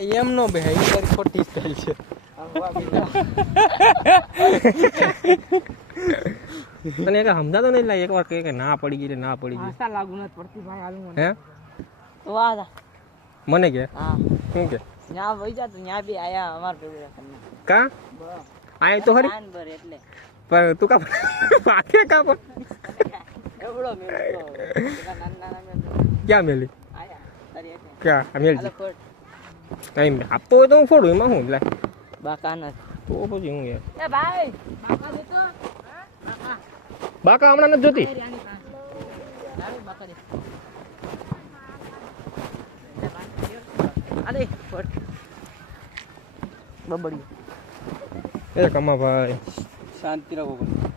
એમ નો બે યાર ખોટી સ્ટાઈલ છે તને એક સમજાતો નહીં લાય એકવાર કે ના પડી ગઈ ના પડી ગઈ આશા લાગુ નથી પડતી ભાઈ હાલ મને હે તો આ મને કે હા શું કે ન્યા વઈ જા તું ન્યા બી આયા અમાર ભેગું કા આય તો ખરી બર એટલે પણ તું કા પાકે કા પણ એવડો મેલો નાના મેલો ક્યાં મેલી આયા તારી એટલે ક્યાં આ મેલજી હાલો ફોડ ટાઈમ આપતો હોય તો હું ફોડું એમાં હું લે બાકા ન તો પછી હું યાર એ ભાઈ બાકા દે તો બાકા હમણાં નથી જોતી બાકા દે અરે ફોડ બબડી એ કમા ભાઈ શાંતિ રાખો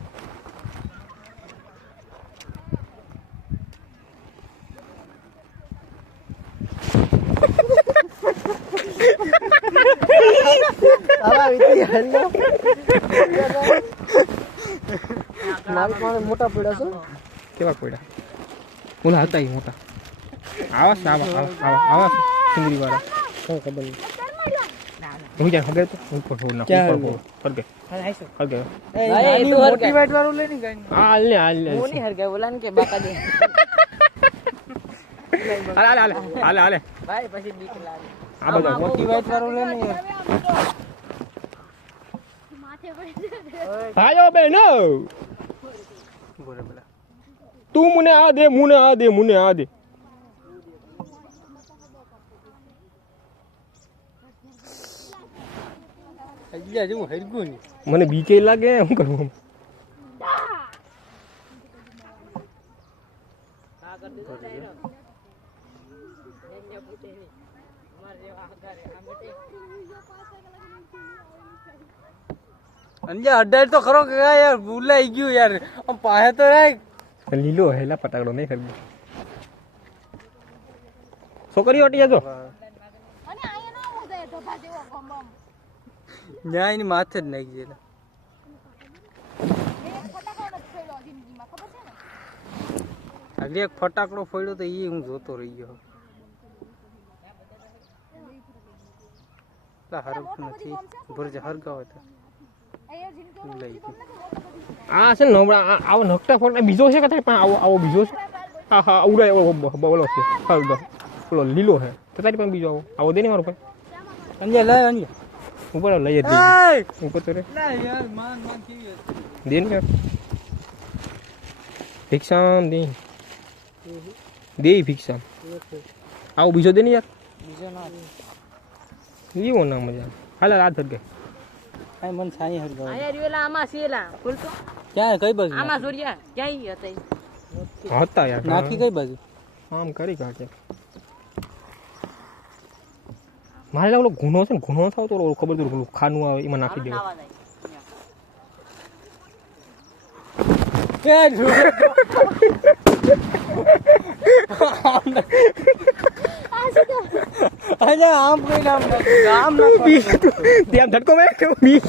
મારી પાસે મોટા પીડા છે કેવા પડ્યા ઓલા હતા મોટા આવા છે આવા સિંગરી વાળા શું ખબર નહીં હું ક્યાં ખબર તો ઉપર ફોડ ના ઉપર ફોડ હરગે હરગે ભાઈ તું મોટિવેટ વાળું લઈ ની ગાડી હાલ ને મોની હરગે બોલાન કે બાકા દે હાલે ભાઈ પછી બીક લાગે આ બધા મોટિવેટ વાળું લઈ ની ભાઈઓ બહેનો તું મને આ દે મુને આ દે મુને આ દે અજ્યા જેવું હરગું ની મને બીકે લાગે શું કરવું અંજા અડાડ તો ખરો કે યાર ભૂલાઈ ગયું યાર આમ પાહે તો રાખ લીલો હેલા પટાકડો નહીં ખરીદ છોકરીઓ અટી જજો ન્યાય ની માથે જ નાખી દે આગળ એક ફટાકડો ફોડ્યો તો એ હું જોતો રહી ગયો હરગ નથી ભરજ હરગાવ હતા આ છે ને આવો નકટા ફોડ બીજો છે કે પણ આવો બીજો છે હા હા ઉડાય બોલો છે હા બોલો લીલો છે તો તારી પણ બીજો આવો દે ને મારો ભાઈ અંજા લે અંજા ઉપર લઈ જ દે ઉપર તો રે ના યાર માન કેવી દે ને ભિક્ષામ દે ભિક્ષામ આવો બીજો દે ને યાર બીજો ના એવો ના મજા હાલ રાત હટ ગઈ આ મન સાઈ હરગાવ આયા રીલા આમાં સેલા ખોલતો ક્યાં કઈ બાજુ આમાં સોરિયા ક્યાંય હતા હતા યાર નાખી કઈ બાજુ આમ કરી કાઢે મારે ઓલો ગુનો છે ને ગુનો થાવ તો ખબર તો ખાનું આવે એમાં નાખી દેવું આમ કઈ નામ આમ ત્યાં ધટકો મેં બી